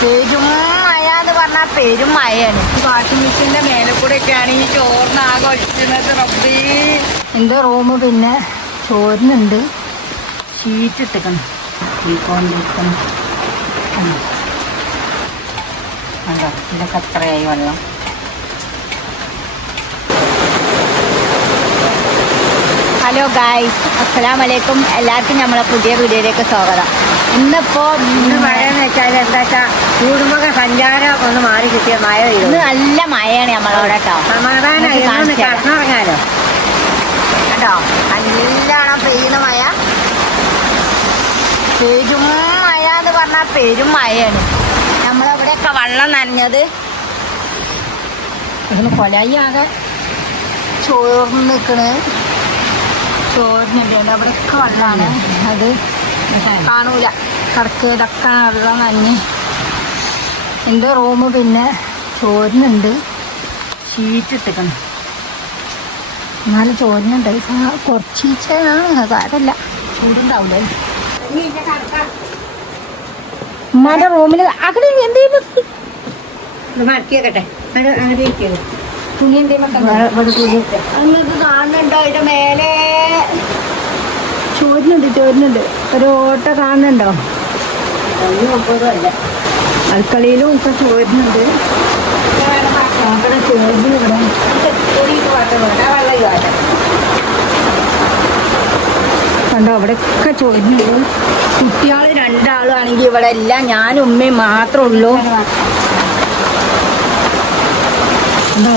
പെരും മഴ എന്ന് പറഞ്ഞാൽ പെരും മഴയാണ്. വാഷിംഗ് മെഷീൻ്റെ മേലെ കൂടെ ഒക്കെയാണ് ഈ ചോറിനാകെ ഒഴിക്കുന്നത്. റബ്ബേ, എൻ്റെ റൂം പിന്നെ ചോറിനുണ്ട് ഷീറ്റ് ഇട്ടിക്കണം. തീക്കൊണ്ടിരിക്കണം. കണ്ടോ ഇതൊക്കെ എത്രയായി വെള്ളം. ഹലോ ഗായ്സ്, അസ്സലാമലൈക്കും. എല്ലാവർക്കും നമ്മളെ പുതിയ വീഡിയോയിലേക്ക് സ്വാഗതം. ഇന്ന് മഴ എന്ന് വെച്ചാൽ എന്താ വെച്ചാൽ കൂടുമ്പോൾ സഞ്ചാരം ഒന്ന് മാറി കിട്ടിയ മഴ. ഇന്ന് നല്ല മഴയാണ് നമ്മളവിടെ കേട്ടോ. കടന്നിറങ്ങാലോ കേട്ടോ. നല്ലോണം പെയ്യുന്ന മഴ. പെരും മഴ എന്ന് പറഞ്ഞാൽ പെരും മഴയാണ്. നമ്മളവിടെയൊക്കെ വെള്ളം നനഞ്ഞത് ഇതിന് കൊലായി ആകെ ചോർന്ന് നിൽക്കണ്. ചോറിനുണ്ട് അവിടെയൊക്കെ വെള്ളമാണ്. അത് കാണൂല കിടക്കതൊക്കെ വെള്ളം നനഞ്ഞ്. എൻ്റെ റൂം പിന്നെ ചോറിനുണ്ട് ഷീറ്റ് ഇട്ടിക്കണം. എന്നാലും ചോറിനുണ്ട് കുറച്ചാണ് കാര്യമല്ല. ചൂടുണ്ടാവില്ല. ഉമ്മാൻ്റെ റൂമിൽ അങ്ങനെ എന്തെങ്കിലും മടക്കിയേക്കട്ടെ. തുണി അങ്ങക്ക് കാണുന്നുണ്ടോ? അതിന്റെ മേലെ ചോരുന്നുണ്ട് ഒരു ഓട്ട കാണുന്നുണ്ടോ? അടുക്കളയിലും ഒക്കെ ചോരുന്നുണ്ട്. കണ്ടോ അവിടെയൊക്കെ ചോരുന്നുണ്ട്. കുട്ടികൾ രണ്ടാളും ആണെങ്കിൽ ഇവിടെ ഇല്ല. ഞാനും ഉമ്മയും മാത്രമേ ഉള്ളൂ.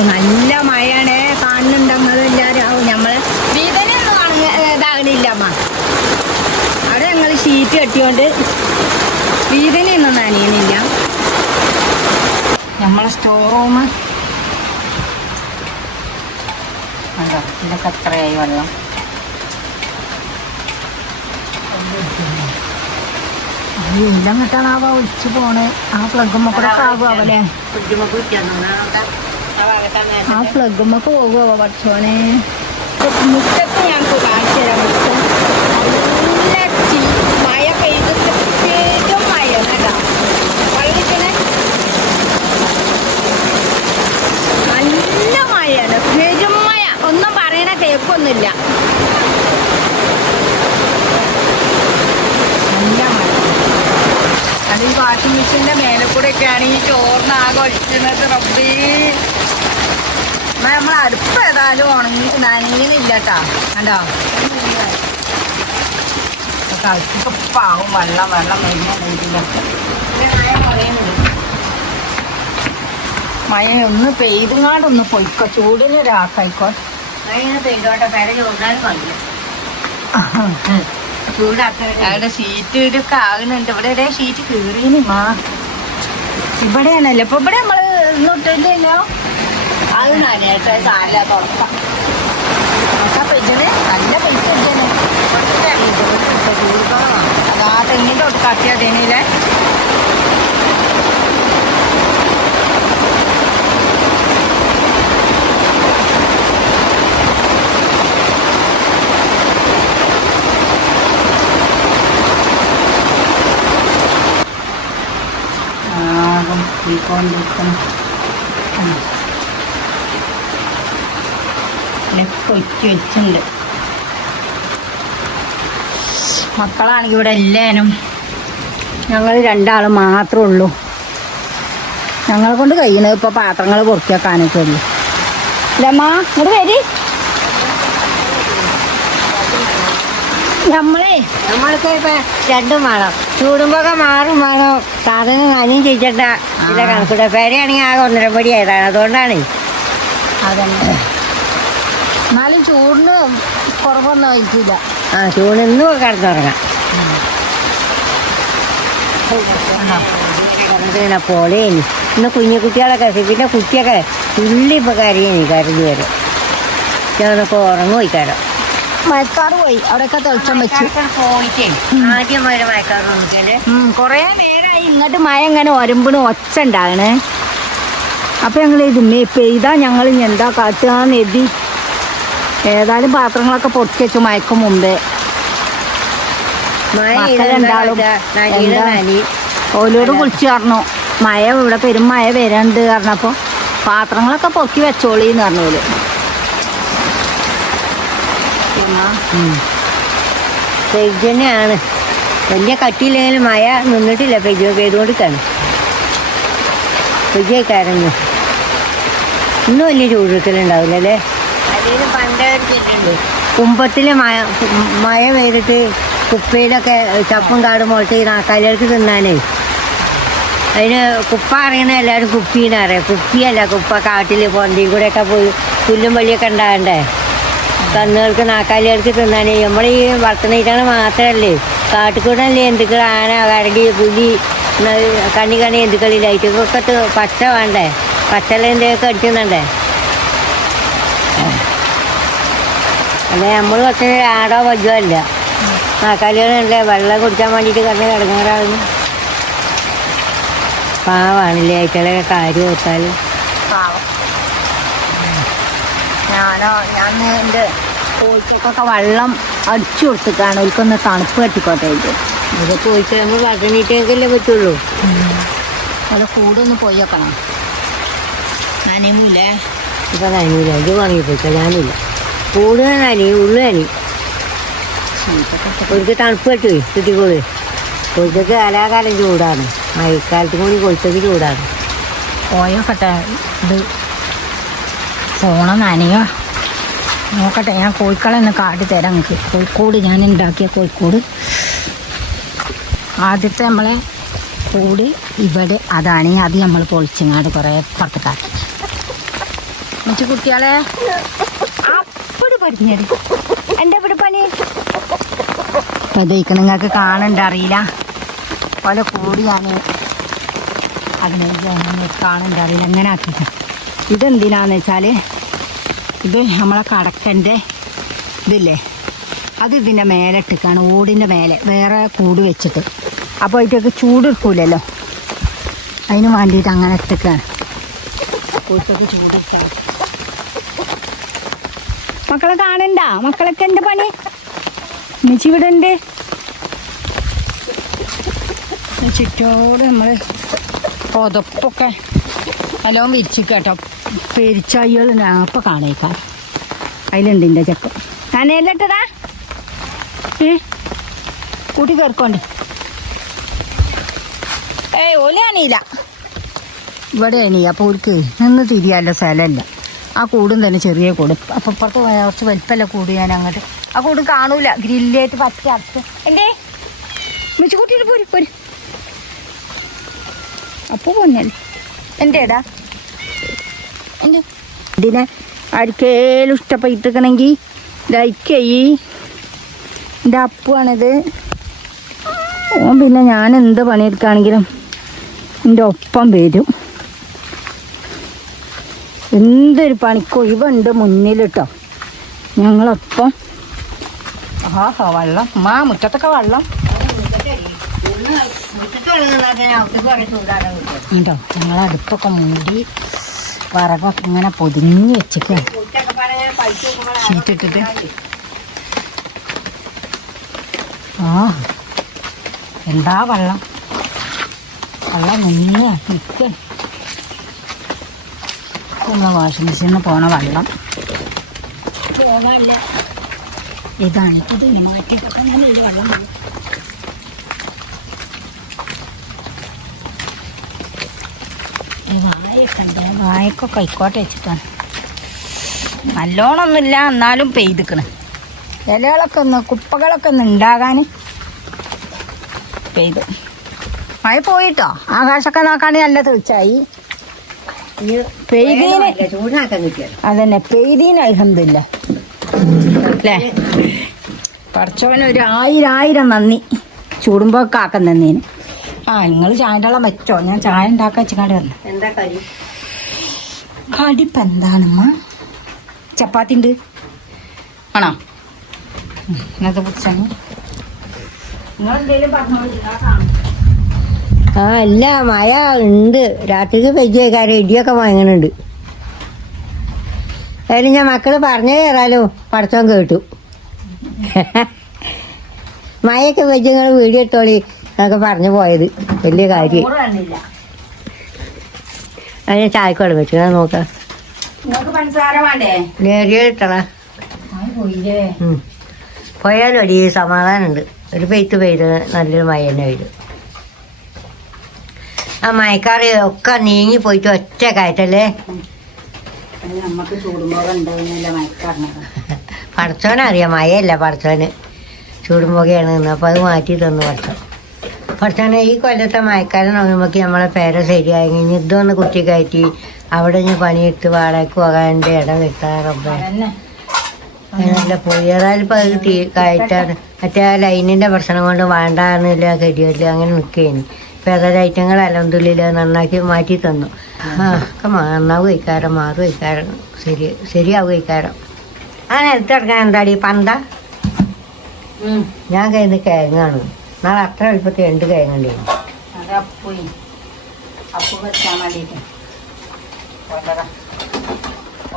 നല്ല മഴയാണ്. കാണുന്നുണ്ടെങ്കിൽ എല്ലാവരും നമ്മളെ വീതനൊന്നും ഇതാകണില്ല. അമ്മ അവിടെ ഞങ്ങൾ ഷീറ്റ് കെട്ടിയോണ്ട് വീതനൊന്നും നനയുന്നില്ല. നമ്മളെ സ്റ്റോർ റൂം കണ്ടോ ഇതൊക്കെ എത്രയായി വെള്ളം. എല്ലാം കിട്ടാനാവാ ഒഴിച്ചു പോണേ. ആ പ്ലഗുമ്മക്കൂടെ ആകുമല്ലേ? ആ പ്ലഗുമ്മക്ക് പോകുമോ പഠിച്ചോനെ? മുറ്റത്ത് ഞങ്ങൾക്ക് കാണിച്ചു തരാം. മുറ്റം നല്ല മഴ പെയ്തിട്ട് പെരും മഴ കേട്ടോ. വള്ളിക്കണേ നല്ല മഴയാണ്. പെരും മഴ. ഒന്നും പറയണ കേൾക്കൊന്നുമില്ല. നല്ല മഴ. അത് ഈ വാഷിംഗ് മെഷീൻ്റെ മേലെ കൂടെ ഒക്കെയാണ് ഈ ചോറിനാകെ ഒഴിക്കുന്നത്. റബ്ബേ, നമ്മൾ അടുപ്പ് ഏതായാലും ഉണങ്ങി നനയുന്നില്ല കേട്ടോ. കണ്ടോ പാവും വെള്ളം മഴ ഒന്ന് പെയ്തുങ്ങാണ്ടൊന്ന് പൊയ്ക്കോ. ചൂടിന് ഒരാക്കായിക്കോ. പെയ്തോട്ടെ. പേരെ ചോദിക്കാനും കഴിയും. അവിടെ ഷീറ്റ് ഇതൊക്കെ ആകുന്നുണ്ട്. ഇവിടെ ഷീറ്റ് കീറിയുമാ. ഇവിടെയാണല്ലോ ഇപ്പൊ. ഇവിടെ നമ്മള് ഇന്നിട്ടില്ലല്ലോ. അത് നനയട്ടെ. സാരില്ല തുറക്കാം. പെയ്ച്ചത് നല്ല പൈസ ഇല്ലേ. അതാ തെങ്ങിൻ്റെ ഒട്ട് കാട്ടിയാ തേനിയിലെ. കൊച്ചു വെച്ചുണ്ട്. മക്കളാണെങ്കിൽ ഇവിടെ എല്ലാവരും ഞങ്ങൾ രണ്ടാളും മാത്രമേ ഉള്ളൂ. ഞങ്ങളെ കൊണ്ട് കഴിയുന്നത് ഇപ്പോൾ പാത്രങ്ങൾ പൊറുക്കി വെക്കാനൊക്കെ ഉള്ളൂ. ഇല്ലമ്മ ഇങ്ങോട്ട് വരി. നമ്മൾക്ക് ഇപ്പം രണ്ടും വേണം. ചൂടുമ്പോൾ മാറും വേണം. സാധനം നനയും ചെയ്യിച്ചിട്ട ചില കണക്കൂടെ. പേരെയാണെങ്കിൽ ആകെ 1.5 പടി ആയതാണ്. അതുകൊണ്ടാണ്. അതന്നെ. എന്നാലും ചൂടിന് കുറവൊന്നും വയ്ക്കില്ല. ചൂടിന്ന് കിടന്നുറങ്ങാം. പൊളേനി ഇന്ന് കുഞ്ഞു കുട്ടികളൊക്കെ. പിന്നെ കുട്ടിയൊക്കെ തുള്ളി ഇപ്പോൾ കരയേനി. കരഞ്ഞു വരും. ചിലതൊക്കെ ഉറങ്ങും പോയിക്കാരോ. മയക്കാറ് പോയി. അവിടെയൊക്കെ തെളിച്ചം വെച്ച് പോയിട്ടേ ആദ്യം വരെ മയക്കാറ് നോക്കിയാല് കുറേ നേരമായി. ഇങ്ങോട്ട് മഴ ഇങ്ങനെ ഒരമ്പിന് ഒച്ച ഉണ്ടാകണേ. അപ്പം ഞങ്ങൾ ഇത് പെയ്താ ഞങ്ങൾ എന്താ കാട്ടുകയെന്ന് എഴുതി. ഏതായാലും പാത്രങ്ങളൊക്കെ പൊട്ടി വെച്ചു മയക്കും മുമ്പേ. മക്കളുണ്ടാളും ഓലോട് കുളിച്ചു പറഞ്ഞു. മഴ ഇവിടെ പെരും മഴ വരണ്ട് പറഞ്ഞപ്പോൾ പാത്രങ്ങളൊക്കെ പൊക്കി വെച്ചോളിന്ന് പറഞ്ഞോല്. പെയ്ജ് തന്നെയാണ്. വലിയ കട്ടിയില്ലെങ്കിലും മഴ നിന്നിട്ടില്ല. പെയ്തുകൊണ്ടിരിക്കാണ്. പെയ്ജേക്കാരന്ന് ഇന്ന് വലിയ ചൂടുണ്ടാവില്ല അല്ലേ? അതിന് പണ്ടേ ഒരു കുമ്പത്തിൽ മഴ പെയ്തിട്ട് കുപ്പയിലൊക്കെ ചപ്പും കാടും മുളച്ച് നാക്കാലികൾക്ക് തിന്നാനേ. അതിന് കുപ്പ അറിയണ എല്ലാവരും കുപ്പീന്ന് അറിയാം. കുപ്പിയല്ല കുപ്പ. കാട്ടിൽ പൊന്തിയിൽ കൂടെയൊക്കെ പോയി പുല്ലും വള്ളിയൊക്കെ ഉണ്ടാകണ്ടേ കന്നുകൾക്ക് നാക്കാലികൾക്ക് തിന്നാനേ. നമ്മൾ ഈ വളർത്തുന്നീറ്റാണ് മാത്രമല്ലേ കാട്ടിക്കൂടെ ജന്തുക്കൾ ആന കരടി പുലി കണി ജന്തുക്കളിലായിട്ട് ഇതൊക്കെ പച്ച വേണ്ടേ? പച്ചല എന്തൊക്കെ അടിക്കുന്നുണ്ടേ. അല്ലെ നമ്മൾ കുറച്ച് ആടോ പജ്ജോ അല്ല. നാക്കാലികളുണ്ടേ വെള്ളം കുടിക്കാൻ വേണ്ടിയിട്ട് കിടന്ന് കിടങ്ങാറാകുന്നു. പാവാണല്ലേ ആയിട്ടുള്ള കാര്യം ഓർത്താൽ. ഞാൻ എൻ്റെ കോഴിക്കൊക്കെ വെള്ളം അടിച്ചു കൊടുത്തിട്ടാണ് ഒരിക്കൊന്ന് തണുപ്പ് കെട്ടിക്കോട്ടെ. അത് കോഴിക്ക് നമ്മൾ പട്ടണിട്ടേക്കല്ലേ പറ്റുള്ളൂ. അത് കൂടൊന്ന് പോയി വെക്കണം. നനയുമില്ലേ? ഇപ്പം നനയില്ല. ഇത് വാങ്ങിപ്പോയിക്ക. ഞാനില്ല. കൂടുതൽ നനി ഉള്ളു നനി. കോഴിക്ക് തണുപ്പ് കെട്ടുപോയി കിട്ടിക്കോളി. കോഴിക്കൊക്കെ കാലാകാലം ചൂടാണ്. മഴക്കാലത്തും കൂടി കോഴിക്കൊക്കെ ചൂടാണ്. പോയോക്കട്ടെ. ഇത് ഫോണ നനയോ നോക്കട്ടെ. ഞാൻ കോഴിക്കളെ ഒന്ന് കാട്ടിത്തരാം നിങ്ങൾക്ക്. കോഴിക്കോട് ഞാൻ ഉണ്ടാക്കിയ കോഴിക്കോട്. ആദ്യത്തെ നമ്മളെ കൂട് ഇവിടെ അതാണ്. അത് നമ്മൾ പൊളിച്ചങ്ങാട് കുറേ പുറത്തേക്കാക്കി. എന്നിട്ട് കുട്ടികളെ അപ്പടി പഠിഞ്ഞത് എൻ്റെ ഇവിടെ പണി പതയ്ക്ക് നിങ്ങൾക്ക് കാണണ്ട അറിയില്ല. പല കൂടി ഞാൻ അതിനെ കാണണ്ട അറിയില്ല. എങ്ങനെ ആക്കിയിട്ട് ഇതെന്തിനാന്ന് വെച്ചാൽ ഇത് നമ്മളെ കടക്കൻ്റെ ഇതില്ലേ അത് ഇതിൻ്റെ മേലെ ഇട്ടിക്കാണ്. ഓടിൻ്റെ മേലെ വേറെ കൂട് വെച്ചിട്ട്. അപ്പോൾ അതിലേക്ക് ചൂടെടുക്കൂലല്ലോ. അതിന് വേണ്ടിയിട്ട് അങ്ങനെ ഇട്ടിക്കാണ്. കൂട്ടൊക്കെ ചൂടെടുക്കാൻ മക്കളെ കാണണ്ട. മക്കളൊക്കെ എൻ്റെ പണി മിച്ചി ഇവിടെ ഉണ്ട്. ചുറ്റോട് നമ്മൾ പുതപ്പൊക്കെ നല്ലോണം വിരിച്ചിട്ടോ. പെരിച്ചയ്യൾ ഞാപ്പം കാണേക്കാം. അതിലുണ്ട് എൻ്റെ ചക്ക. നനയല്ലിട്ടതാ കൂട്ടി കയറിക്കോണ്ടി. ഓല് അണിയില്ല. ഇവിടെ അണിയ. അപ്പോൾ ഓർക്ക് നിന്ന് തിരിയാനുള്ള സ്ഥലമല്ല. ആ കൂടും തന്നെ ചെറിയ കൂട്. അപ്പം ഇപ്പുറത്ത് കുറച്ച് വലിപ്പമല്ല കൂട്. ഞാൻ അങ്ങോട്ട് ആ കൂട് കാണൂല. ഗ്രില്ലായിട്ട് പറ്റി അടുത്ത് എന്തേ മിച്ചു കൂട്ടിയിട്ട് പോര് പോര്. അപ്പോൾ പൊന്നല്ലേ എൻ്റെടാ എൻ്റെ ഇതിനെ ആർക്കേലും ഇഷ്ടപ്പെട്ടിരിക്കണമെങ്കിൽ ലൈക്ക് ചെയ്യ്. എൻ്റെ അപ്പുവാണിത്. ഓൻ പിന്നെ ഞാൻ എന്ത് പണിയെടുക്കുകയാണെങ്കിലും എൻ്റെ ഒപ്പം വരും. എന്തൊരു പണിക്കൊഴിവുണ്ട് മുന്നിൽ കേട്ടോ. ഞങ്ങളൊപ്പം വെള്ളം മുറ്റത്തൊക്കെ വെള്ളം കേട്ടോ. ഞങ്ങളടുപ്പൊക്കെ മൂടി വറകൊക്കെ ഇങ്ങനെ പൊതിഞ്ഞ് വെച്ചിട്ടാണ് ഷീറ്റിട്ടിട്ട്. എന്താ വെള്ളം മുന്നേ നിൽക്കുക. നമ്മളെ വാഷിംഗ് മെഷീനിൽ പോണ വെള്ളം പോകാനില്ല. ഇതാണ് ഇത് ഇങ്ങനെ മാറ്റിയിട്ടൊക്കെ അങ്ങനെയുള്ള വെള്ളം പോകും. വായൊക്കെ ഉണ്ട്. വായൊക്കെ ആയിക്കോട്ടെ വെച്ചിട്ടാണ്. നല്ലോണമൊന്നുമില്ല എന്നാലും പെയ്തിക്കണ്. ഇലകളൊക്കെ ഒന്ന് കുപ്പകളൊക്കെ ഒന്ന് ഉണ്ടാകാൻ പെയ്ത്. മഴ പോയിട്ടോ. ആകാശമൊക്കെ നോക്കാണെങ്കിൽ നല്ല തെളിച്ചായി. പെയ്തീന് അതന്നെ പെയ്തീന് അൽഹംദുലില്ല അല്ലേ. പടച്ചോന് ഒരു 1000 നന്ദി. ചൂടുമ്പോഴൊക്കെ ആക്കാൻ തന്നീന്. നിങ്ങൾ ചായൻ്റെ വെള്ളം വെച്ചോ. ഞാൻ ചായ ഉണ്ടാക്കാൻ വെച്ചിക്കാണ്ട് വന്നു. എന്താ കടി? കടിപ്പം എന്താണമ്മ? ചപ്പാത്തി ഉണ്ട് ആണോ? ഇന്നത്തെ പിടിച്ചാൽ നിങ്ങളെന്തേലും പറഞ്ഞോളൂ. അല്ല മഴ ഉണ്ട്. രാത്രിക്ക് പെയ്യേക്കാരം ഇടിയൊക്കെ വാങ്ങണുണ്ട്. അതിന് ഞാൻ മക്കള് പറഞ്ഞു കയറാലോ. പടച്ചോൻ കേട്ടു. മഴയൊക്കെ വെച്ച് നിങ്ങൾ വീഡിയോ ഇട്ടോളി എന്നൊക്കെ പറഞ്ഞു പോയത് വലിയ കാര്യം. അതിന് ചായക്കോട് വെച്ച് നോക്കാം. നിങ്ങൾക്ക് പഞ്ചസാര വേണ്ടേ? നേരിട്ടള പോയില്ലേ? പോയാലും അടി സമാധാനമുണ്ട്. ഒരു പെയ്ത് നല്ലൊരു മഴ തന്നെ വരും. ആ മഴക്കാറ് ഒക്കെ നീങ്ങി പോയിട്ട് ഒറ്റ കയറ്റല്ലേ. നമുക്ക് ചൂടുമ്പോഴ ഉണ്ടാവുന്നില്ല മയക്കാറിനത്. പടച്ചോനറിയാം, മഴയല്ല പടച്ചോന് ചൂടുമ്പോകയാണ് നിന്ന്. അപ്പോൾ അത് മാറ്റി തന്നു പടച്ചോനെ. ഈ കൊല്ലത്തെ മഴക്കാലം നോക്കുമ്പോൾ നമ്മളെ പേര ശരിയായി കഴിഞ്ഞ് ഇതൊന്ന് കുത്തി കയറ്റി അവിടെ ഞാൻ പണിയെടുത്ത് വാടകയ്ക്ക് പോകാൻ്റെ ഇടം കിട്ടാറൊക്കെ നല്ല പോയി. ഏതായാലും ഇപ്പം അത് കയറ്റാണ്. മറ്റേ ലൈനിൻ്റെ പ്രശ്നം കൊണ്ട് വേണ്ടാന്നില്ല കരിയല്ല അങ്ങനെ നിൽക്കുകയാണ്. ഇപ്പം ഏതായാലും ഐറ്റങ്ങൾ അലന്തുള്ളിൽ നന്നാക്കി മാറ്റി തന്നു. ഒക്കെ നന്നാവും വയ്ക്കാരം, മാറും വയ്ക്കാരം, ശരിയാവും വയ്ക്കാരം. ആ നിലത്തിറക്കാൻ എന്താടി പന്ത? ഞാൻ കയ്യിൽ കിഴങ്ങാണ്. നാളെ അത്ര എളുപ്പത്തിൽ 2 കിഴങ്ങുണ്ടായിരുന്നു.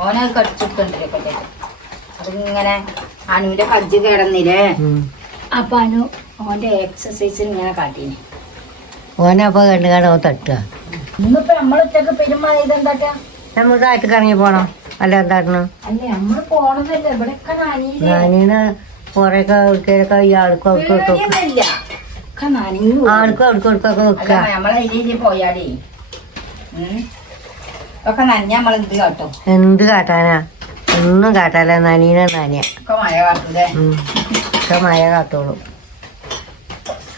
ഓനത് കടിച്ചിട്ടുണ്ടല്ലേ. അതിങ്ങനെ അനുവിന്റെ കജ്ജ് കിടന്നില്ലേ. അപ്പൊ അനു ഓന്റെ എക്സസൈസ് ഇങ്ങനെ കാട്ടീന്. ഓനപ്പോ കണ്ടു കാണാൻ ഓൻ തട്ടുക. ഇന്നിപ്പോ നമ്മളൊറ്റക്ക് പെരുമാറി ഇതെന്താ? നമ്മൾ താഴത്തേക്ക് ഇറങ്ങി പോണം. അല്ല എന്താക്കണം? അല്ലേ നമ്മള് പോണതല്ലേ ഇവിടെയൊക്കെ നാനീന്ന് കൊറേയൊക്കെ ആൾക്കാരൊക്കെ ഈ ആൾക്കും അവർക്കും ആൾക്കും അവർക്കൊക്കെ വെക്കുക. നമ്മളെ പോയാലേ ഒക്കെ നനഞ്ഞ നമ്മളെന്ത് കാട്ടും? എന്ത് കാട്ടാനാ? ഒന്നും കാട്ടാല. നനീന നനയ ഒക്കെ മഴ കാട്ടൂലേ. ഒക്കെ മഴ കാത്തോളൂ.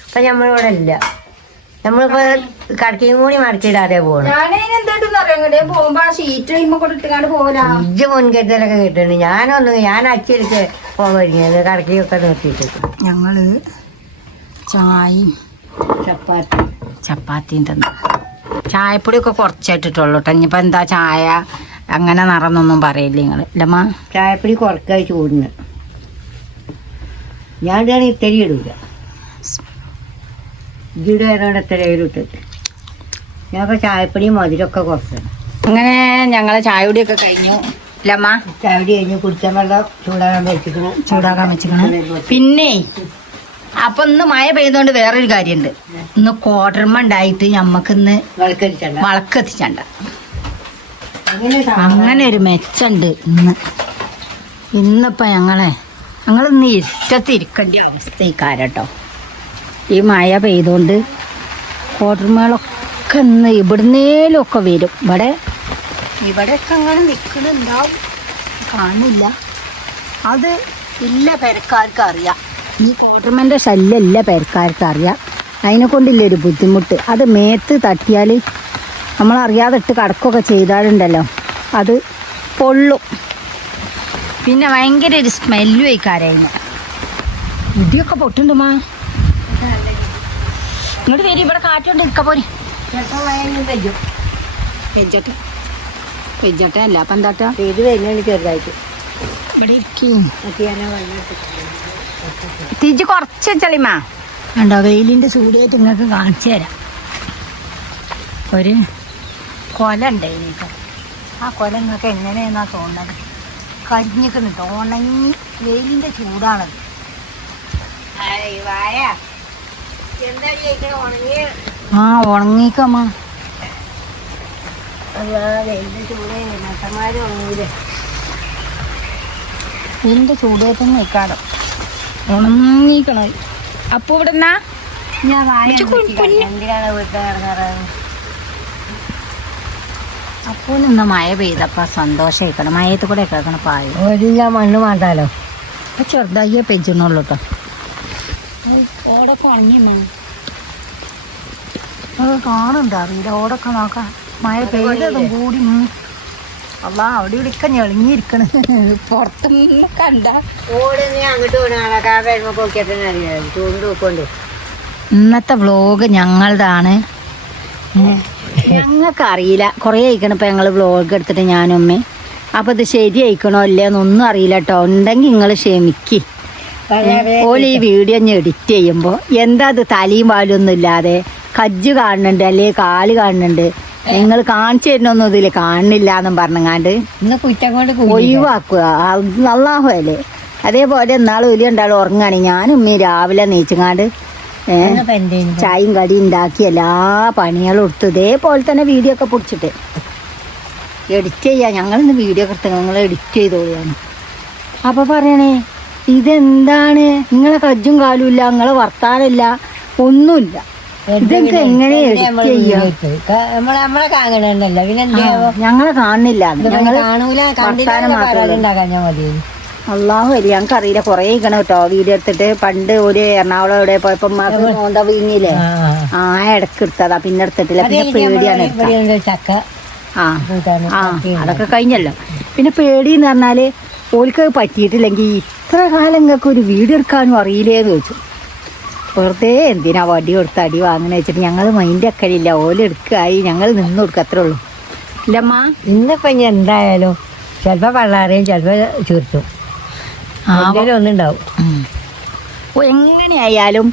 അപ്പൊ നമ്മളിവിടെ ഇല്ല. നമ്മളിപ്പോ കടക്കയും കൂടി മടക്കിയിടാതെ പോകണം. പോകുമ്പോ ഷീറ്റ് ഇട്ടുകാണ്ട് പോകലാ. ഇജ്ജ് മുൻകരുതലൊക്കെ കിട്ടുന്നുണ്ട്. ഞാൻ അച്ഛക്ക് പോകരുത് കടക്കയൊക്കെ നിർത്തിയിട്ട്. ഞങ്ങള് ചായയും ചപ്പാത്തിയും തന്നു. ചായപ്പൊടിയൊക്കെ കുറച്ചായിട്ടിട്ടുള്ളൂ കേട്ടോ. ഇനിയിപ്പോൾ എന്താ ചായ അങ്ങനെ നിറന്നൊന്നും പറയില്ല നിങ്ങൾ ഇല്ലമ്മ. ചായപ്പൊടി കുറക്കായി ചൂടിന്. ഞാൻ ഇത്തിരി ഇടില്ല. ഇജിയുടെ ഇത്തിരി ഇട്ടിട്ട് ഞാനിപ്പോൾ ചായപ്പൊടിയും മധുരമൊക്കെ കുറച്ച്. അങ്ങനെ ഞങ്ങളെ ചായ കുടിയൊക്കെ കഴിഞ്ഞു ഇല്ലമ്മ. ചായ കുടി കഴിഞ്ഞ് കുടിച്ചാൽ വെള്ളം ചൂടാക്കാൻ വെച്ചിക്കണം. പിന്നെ അപ്പൊ ഇന്ന് മഴ പെയ്തോണ്ട് വേറൊരു കാര്യമുണ്ട്. ഇന്ന് കോട്ടർമ ഉണ്ടായിട്ട് ഞമ്മക്കിന്ന് വളക്കെത്തിച്ചണ്ട. അങ്ങനെ ഒരു മെച്ചുണ്ട് ഇന്നിപ്പോ ഞങ്ങളിന്ന് ഇരുട്ടത്തിരിക്കേണ്ട അവസ്ഥക്കാരട്ടോ. ഈ മഴ പെയ്തോണ്ട് കോട്ടർമകളൊക്കെ ഇന്ന് ഇവിടുന്നേലും ഒക്കെ വരും. ഇവിടെയൊക്കെ അങ്ങനെ നിൽക്കണുണ്ടാവും, കാണില്ല. അത് എല്ലാ പെരക്കാർക്കും അറിയാം. ഈ കോട്ടർമൻ്റെ ശല്യം എല്ലാ പെരക്കാർക്കും അറിയാം. അതിനെ കൊണ്ടില്ലൊരു ബുദ്ധിമുട്ട്. അത് മേത്ത് തട്ടിയാൽ നമ്മളറിയാതെ ഇട്ട് കടക്കൊക്കെ ചെയ്താലുണ്ടല്ലോ അത് പൊള്ളും. പിന്നെ ഭയങ്കര ഒരു സ്മെല്ലും വയ്ക്കാരായിരുന്നു. ഇടിയൊക്കെ പൊട്ടുണ്ടുമാ. ഇങ്ങോട്ട് വരും, ഇവിടെ കാറ്റുണ്ട്. നിൽക്കാൻ പോരെ വെജട്ടെ അല്ല അപ്പം എന്താട്ടാ ഇത് വരുന്നുണ്ട് ചെറുതായിട്ട്. ഇവിടെ ഇരിക്കും. തിരിച്ച് കുറച്ച് ചളിമാ ഉണ്ടോ? വെയിലിൻ്റെ ചൂടായിട്ട് നിങ്ങൾക്ക് കാണിച്ചു തരാം. ഒരു കൊല ഉണ്ടായിനേക്ക. ആ കൊല നിങ്ങൾക്ക് എങ്ങനെയെന്നാ തോന്നുന്നത്? കരിഞ്ഞിട്ട് നിൽക്കുക, ഉണങ്ങി. വെയിലിൻ്റെ ചൂടാണത്. ആ ഉണങ്ങിക്കമ്മ. വെയിലിൻ്റെ ചൂടായിട്ടൊന്നും നിൽക്കാടോ, ഉണങ്ങിക്കണം. അപ്പൊ ഇവിടെ അപ്പൊ നിന്ന് മഴ പെയ്തപ്പോ സന്തോഷമായിക്കണം. മഴയത്ത് കൂടെ കേൾക്കണം പായ മണ്ണ് മാറ്റാലോ. അപ്പൊ ചെറുതായി പെഞ്ചുന്നുള്ളൂ കേട്ടോ. ഓടൊക്കെ ഉണങ്ങി കാണുന്നുണ്ട്, അറിയില്ല. ഓടൊക്കെ നോക്കാം. മഴ പെയ്തതും കൂടി അല്ല അവിടെ ഇവിടെയൊക്കെ ഞെളിഞ്ഞിരിക്കണ്. പുറത്തുനിന്ന് കണ്ട ഇന്നത്തെ വ്ലോഗ് ഞങ്ങളതാണ്. ഞങ്ങൾക്ക് അറിയില്ല, കുറേ ആയിക്കണം ഇപ്പം ഞങ്ങൾ വ്ലോഗ് എടുത്തിട്ട് ഞാനമ്മ. അപ്പം ഇത് ശരിയായിക്കണോ ഇല്ലയെന്നൊന്നും അറിയില്ല കേട്ടോ. ഉണ്ടെങ്കിൽ നിങ്ങൾ ക്ഷമിക്ക്. ഓല് ഈ വീഡിയോ ഞാൻ എഡിറ്റ് ചെയ്യുമ്പോൾ എന്താ അത് തലയും പാലൊന്നും ഇല്ലാതെ കജ്ജ് കാണുന്നുണ്ട് അല്ലെങ്കിൽ കാല് കാണുന്നുണ്ട്, നിങ്ങൾ കാണിച്ചു തരണമൊന്നും ഇതിൽ കാണുന്നില്ല എന്നും പറഞ്ഞങ്ങാണ്ട് ഒഴിവാക്കുക. അല്ലാഹുവല്ലേ. അതേപോലെ എന്നാൾ വലിയ ഉണ്ടാളും ഉറങ്ങാണ്. ഞാനും രാവിലെ നീച്ചങ്ങാണ്ട് ചായയും കടിയും ഉണ്ടാക്കി എല്ലാ പണികളും എടുത്തു. ഇതേപോലെ തന്നെ വീഡിയോ ഒക്കെ പിടിച്ചിട്ട് എഡിറ്റ് ചെയ്യാം, ഞങ്ങളിന്ന് വീഡിയോ എടുത്ത് നിങ്ങൾ എഡിറ്റ് ചെയ്തോളിയാണ്. അപ്പോൾ പറയണേ ഇതെന്താണ്, നിങ്ങളെ കജ്ജും കാലും ഇല്ല, നിങ്ങളെ വർത്താനമില്ല, ഒന്നുമില്ല, ഇതൊക്കെ എങ്ങനെ എഡിറ്റ് ചെയ്യാം? നമ്മളെ കാണണല്ലോ, പിന്നെ ഞങ്ങളെ കാണുന്നില്ല, ഞങ്ങൾ കാണൂല, കണ്ടിട്ടുണ്ടാക്കാൻ മതി. അള്ളാഹു വരി, ഞങ്ങൾക്കറിയില്ല. കുറേ ഇരിക്കണം കേട്ടോ വീഡിയോ എടുത്തിട്ട്. പണ്ട് ഒരു എറണാകുളം എവിടെ പോയപ്പോ മോന്ത വീങ്ങില്ലേ, ആ ഇടക്ക് എടുത്തതാ, പിന്നെ എടുത്തിട്ടില്ല. പിന്നെ പേടിയാണ് ചക്ക. ആ അതൊക്കെ കഴിഞ്ഞല്ലോ. പിന്നെ പേടിയെന്ന് പറഞ്ഞാല് ഓൽക്ക് പറ്റിയിട്ടില്ലെങ്കിൽ ഇത്ര കാലം നിങ്ങൾക്ക് ഒരു വീഡിയോ എടുക്കാനും അറിയില്ലേന്ന് ചോദിച്ചു. വെറുതെ എന്തിനാ വടി കൊടുത്ത് അടി വാങ്ങുന്ന വെച്ചിട്ട് ഞങ്ങൾ മൈൻഡ് അക്കലില്ല. ഓലെടുക്കായി, ഞങ്ങൾ നിന്ന് കൊടുക്കുക, അത്രേ ഉള്ളൂ. ഇല്ലമ്മ ഇന്നിപ്പോ ഇനി എന്തായാലും ചിലപ്പോ പള്ളാരെയും ചിലപ്പോ ചീർത്തും, ഒന്നുണ്ടാവും. എങ്ങനെയായാലും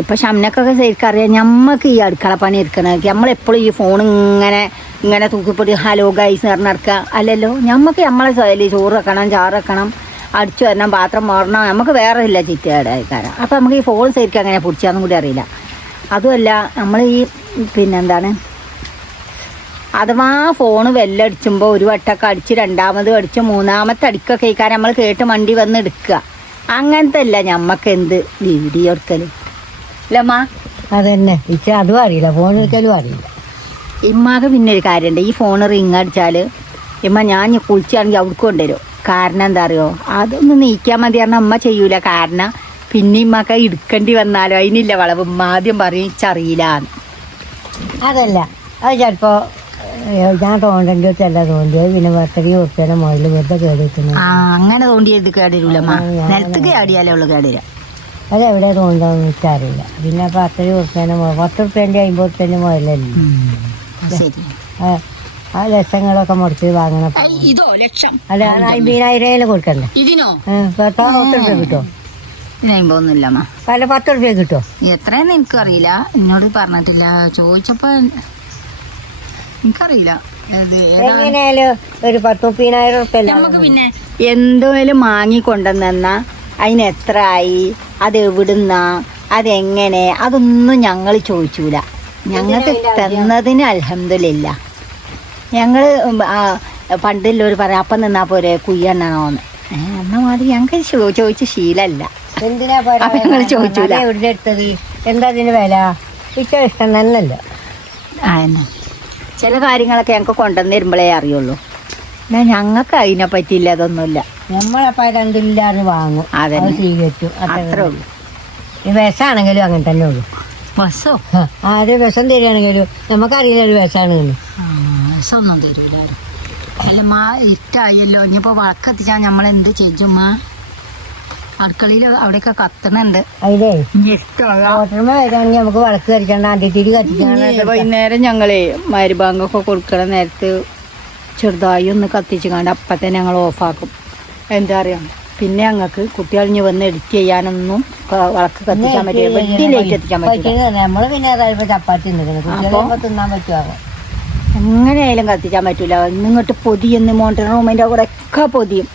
ഇപ്പം ഷംനക്കൊക്കെ ശരിക്കറിയാം, ഞമ്മക്ക് ഈ അടുക്കള പണി എടുക്കണമെങ്കിൽ നമ്മളെപ്പോഴും ഈ ഫോൺ ഇങ്ങനെ തൂക്കിപ്പൊടി ഹലോ ഗൈസ് നടക്കുക അല്ലല്ലോ. ഞമ്മക്ക് നമ്മളെ ചോറ് വെക്കണം, ചാറ് വെക്കണം, അടിച്ചു വരണം, പാത്രം മാറണം, നമുക്ക് വേറെ ഇല്ല ചിറ്റക്കാരം. അപ്പം നമുക്ക് ഈ ഫോൺ ശരിക്കും അങ്ങനെ പിടിച്ചാന്നും കൂടി അറിയില്ല. അതുമല്ല നമ്മൾ ഈ പിന്നെന്താണ്, അഥവാ ഫോണ് വെല്ലടിച്ചുമ്പോൾ ഒരു വട്ടമൊക്കെ അടിച്ച് രണ്ടാമത് അടിച്ച് മൂന്നാമത്തെ അടിക്കൊക്കെ കഴിക്കാൻ നമ്മൾ കേട്ട് മണ്ടി വന്ന് എടുക്കുക. അങ്ങനത്തെ അല്ല ഞമ്മക്ക് എന്ത് വീഡിയോ എടുക്കൽ അല്ലമ്മ. അതന്നെ ഇച്ച അതും അറിയില്ല, ഫോൺ എടുക്കലും അറിയില്ല. ഇമ്മാക്ക് പിന്നെ ഒരു കാര്യമുണ്ട്, ഈ ഫോൺ റിങ് അടിച്ചാൽ ഇമ്മ ഞാൻ കുളിച്ചാണെങ്കിൽ അവിടേക്ക് കൊണ്ടുവരും. കാരണം എന്താ അറിയോ, അതൊന്ന് നീക്കാൻ മതി പറഞ്ഞാൽ അമ്മ ചെയ്യൂല. കാരണം പിന്നെ ഇമ്മക്ക് എടുക്കേണ്ടി വന്നാലോ അതിനില്ല വളവ്. ഉമ്മ ആദ്യം പറയും ഇച്ചറിയില്ലാന്ന്. അതല്ല, അത് ചിലപ്പോ ഞാൻ തോണ്ടേണ്ടി ചെല്ല തോണ്ടിയത് പിന്നെ വെറുതെ ഉറപ്പേനെ മുതൽ വെറുതെ കേടിക്കുന്നു. അങ്ങനെ തോണ്ടിയത് കേടരൂലമ്മ, നിലത്തേക്ക് ചാടിയാലേ ഉള്ളു കേടര. അതെവിടെ തോണ്ടാന്ന് വെച്ചാൽ അറിയില്ല. പിന്നെ 10 ഉറുപ്പ്യേനെ 10 ഉറുപ്പ്യേൻ്റെ 50 ഉറുപ്പ്യേൻ്റെ മുതലല്ലേ. ആ ലക്ഷങ്ങളൊക്കെ മുടച്ച് വാങ്ങണം. ഇതോ ലക്ഷം അല്ല, 50,000 കൊടുക്കണ്ടേ ഇതിനോ? 10 ഉറുപ്പ്യ കിട്ടോ? 50 പല 10 ഉറുപ്പ്യ കിട്ടോ? എത്രയെന്ന് എനിക്കറിയില്ല, എന്നോട് പറഞ്ഞിട്ടില്ല. ചോദിച്ചപ്പോ എനിക്കറിയില്ല. എങ്ങനെയായാലും ഒരു 10,000 ഉറുപ്പ്യ. നമുക്ക് പിന്നെ എന്തോലും വാങ്ങിക്കൊണ്ടെന്നാ അതിന് എത്ര ആയി, അതെവിടുന്നാ, അതെങ്ങനെ, അതൊന്നും ഞങ്ങൾ ചോദിച്ചൂല. ഞങ്ങൾക്ക് തന്നതിന് അൽഹംദുലില്ലാ. ഞങ്ങൾ പണ്ടുള്ളവർ പറയാം അപ്പം നിന്നാ പോരെ കുയ്യണ്ണണോന്ന്. എന്നാൽ മാതിരി ഞങ്ങൾക്ക് ചോദിച്ച ശീലമല്ല. എന്തിനാ ഞങ്ങൾ ചോദിച്ചൂല. എവിടെ എടുത്തത്, എന്താ ഇതിന് വില, ഇഷ്ടം തന്നെയല്ല. അതന്നെ ചില കാര്യങ്ങളൊക്കെ ഞങ്ങൾക്ക് കൊണ്ടുവന്ന് തരുമ്പോഴേ അറിയുള്ളൂ. എന്നാൽ ഞങ്ങൾക്ക് അതിനെ പറ്റിയില്ല, അതൊന്നുമില്ല. നമ്മളപ്പ 2 വാങ്ങും, അതെ സ്വീകരിച്ചു, അത്രേ ഉള്ളൂ. ഈ വിഷമാണെങ്കിലും അങ്ങനെ തന്നെ ഉള്ളൂ. ബസ്സോ ആരും വിഷം തരികയാണെങ്കിലും നമുക്കറിയില്ല ഒരു വിഷമാണെങ്കിലും. വിഷമൊന്നും തരൂല. അല്ല മാ ഇറ്റായല്ലോ, ഇനിയിപ്പോൾ വളക്കെത്തിച്ചാൽ നമ്മളെന്ത് ചെയ്യുമ്മ? അടുക്കളയിൽ അവിടെയൊക്കെ കത്തണുണ്ട്. അതിലേ ഹോട്ടലിൽ വരികയാണെങ്കിൽ നമുക്ക് വിളക്ക് കരിക്കണ്ട, അണ്ടിത്തിരി കത്തിച്ചാണ്. വൈകുന്നേരം ഞങ്ങളെ മരുഭാഗമൊക്കെ കൊടുക്കണ നേരത്ത് ചെറുതായി ഒന്ന് കത്തിച്ച് കണ്ട് അപ്പം തന്നെ ഞങ്ങൾ ഓഫാക്കും. എന്താ അറിയാം, പിന്നെ ഞങ്ങൾക്ക് കുട്ടികളിഞ്ഞ് വന്ന് എഡിറ്റ് ചെയ്യാനൊന്നും വിളക്ക് കത്തിക്കാൻ പറ്റില്ല, വെട്ടി ലൈറ്റ് എത്തിക്കാൻ പറ്റില്ല. നമ്മള് പിന്നെ അതായത് ചപ്പാത്തി തിന്നാൻ പറ്റുമോ? എങ്ങനെയായാലും കത്തിക്കാൻ പറ്റൂല. ഇന്നിങ്ങോട്ട് പൊതിയെന്ന് മോണ്ടർ റൂമിൻ്റെ കൂടെ ഒക്കെ പൊതിയും.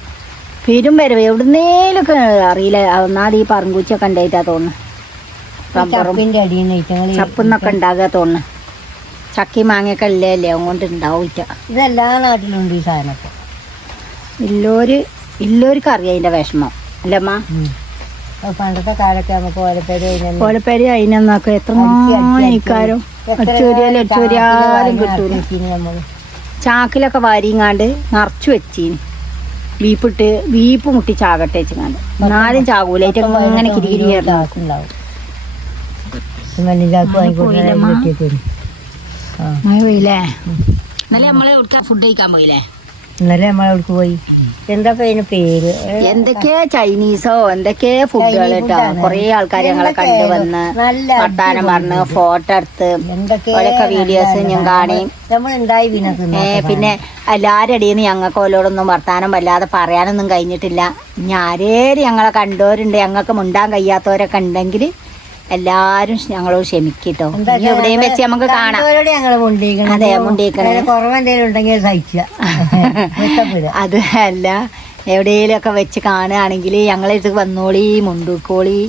പെരും വരവ് എവിടുന്നേലൊക്കെ അറിയില്ല. ഒന്നാമത് ഈ പറങ്കൂച്ചൊക്കെ ഉണ്ടായിട്ടാ തോന്നുന്നു, ചപ്പെന്നൊക്കെ ഉണ്ടാകുക തോന്നുന്നു. ചക്കി മാങ്ങയൊക്കെ ഇല്ലേ അതുകൊണ്ട് ഉണ്ടാവില്ല. ഇതെല്ലാ നാട്ടിലും ഉണ്ട് ഈ സാധനമൊക്കെ. ഇല്ലോർക്ക് അറിയാം അതിൻ്റെ വിഷമം അല്ലമ്മ. പണ്ടത്തെ കാലൊക്കെ നമുക്ക് ഓലപ്പേരി അതിനൊക്കെ എത്ര ഇക്കാരും അടിച്ചോരിയാലും കിട്ടൂല. ചാക്കിലൊക്കെ വാരിങ്ങാണ്ട് നിറച്ചു വെച്ചീന്, വീപ്പ് മുട്ടി ചാകട്ടെ വെച്ചാണ്ട്. എന്നാലും ചാകൂലായിട്ട് അങ്ങനെ കിരികിരി ഉണ്ടാവും. പോയില്ലേ? ഇന്നലെ നമ്മള് ഫുഡ് കഴിക്കാൻ പോയില്ലേ? ഇന്നലെ നമ്മളവിടേക്ക് പോയി. എന്താ പേര് എന്തൊക്കെയാ ചൈനീസോ എന്തൊക്കെയാ ഫുഡുകൾ കേട്ടോ. കൊറേ ആൾക്കാർ ഞങ്ങളെ കണ്ടു വന്ന് വർത്താനം പറഞ്ഞ് ഫോട്ടോ എടുത്ത് ഓരൊക്കെ വീഡിയോസ് ഞാൻ കാണി. പിന്നെ എല്ലാവരുടെ ഇടയിൽ നിന്ന് ഞങ്ങൾക്ക് ഓരോടൊന്നും വർത്താനം വല്ലാതെ പറയാനൊന്നും കഴിഞ്ഞിട്ടില്ല. ഇനി ആരേലും ഞങ്ങളെ കണ്ടവരുണ്ട്, ഞങ്ങൾക്ക് മുണ്ടാൻ കഴിയാത്തവരൊക്കെ ഉണ്ടെങ്കിൽ എല്ലാരും ഞങ്ങളോട് ക്ഷമിക്കട്ടോ. എവിടെയും വെച്ച് നമുക്ക് കാണാം. അതെ, മുണ്ടിക്കണേ അത് അല്ല, എവിടെയെങ്കിലും ഒക്കെ വെച്ച് കാണുകയാണെങ്കിൽ ഞങ്ങളിത് വന്നോളി, മുണ്ടൂക്കോളി.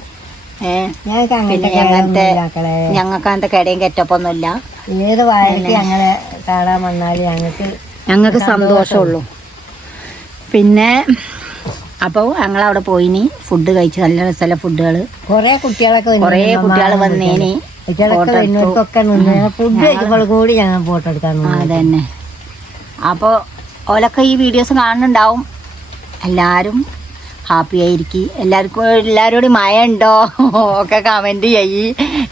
ഞങ്ങൾക്ക് അങ്ങനത്തെ കടയും കെറ്റപ്പൊന്നുമില്ല. ഏത് വായനക്ക് ഞങ്ങളെ കാണാൻ വന്നാലും ഞങ്ങൾക്ക് ഞങ്ങൾക്ക് സന്തോഷമുള്ളൂ. പിന്നെ അപ്പോൾ ഞങ്ങളവിടെ പോയിനി ഫുഡ് കഴിച്ച് നല്ല രസമുള്ള ഫുഡുകൾ. കുറേ കുട്ടികളൊക്കെ വന്നേനി ഫുഡ് കഴിക്കുമ്പോൾ കൂടി ഞങ്ങൾ ഫോട്ടോ എടുക്കാൻ. അതന്നെ. അപ്പോൾ ഓലൊക്കെ ഈ വീഡിയോസ് കാണുന്നുണ്ടാവും. എല്ലാവരും ഹാപ്പി ആയിരിക്കും. എല്ലാവരോടും മഴ ഉണ്ടോ ഒക്കെ കമൻറ്റ് ചെയ്യ്.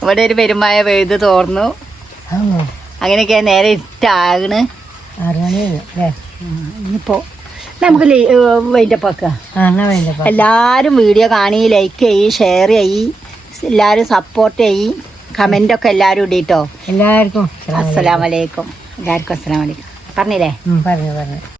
ഇവിടെ ഒരു പെരുമഴ പെയ്ത് തോർന്നു. അങ്ങനെയൊക്കെ നേരെ ഇഷ്ടാകണ്. 6 മണി അല്ലേ? ഇനിയിപ്പോൾ നമുക്ക് വൈൻഡപ്പ് ആക്കുക. എല്ലാവരും വീഡിയോ കാണി, ലൈക്ക് ചെയ്യ്, ഷെയർ ചെയ്യ്, എല്ലാവരും സപ്പോർട്ട് ചെയ്യ്, കമൻ്റൊക്കെ എല്ലാവരും ഇടീട്ടോ. എല്ലാവർക്കും അസ്സലാമലൈക്കും. എല്ലാവർക്കും അസ്സലാമലൈക്കും. പറഞ്ഞില്ലേ? പറഞ്ഞു.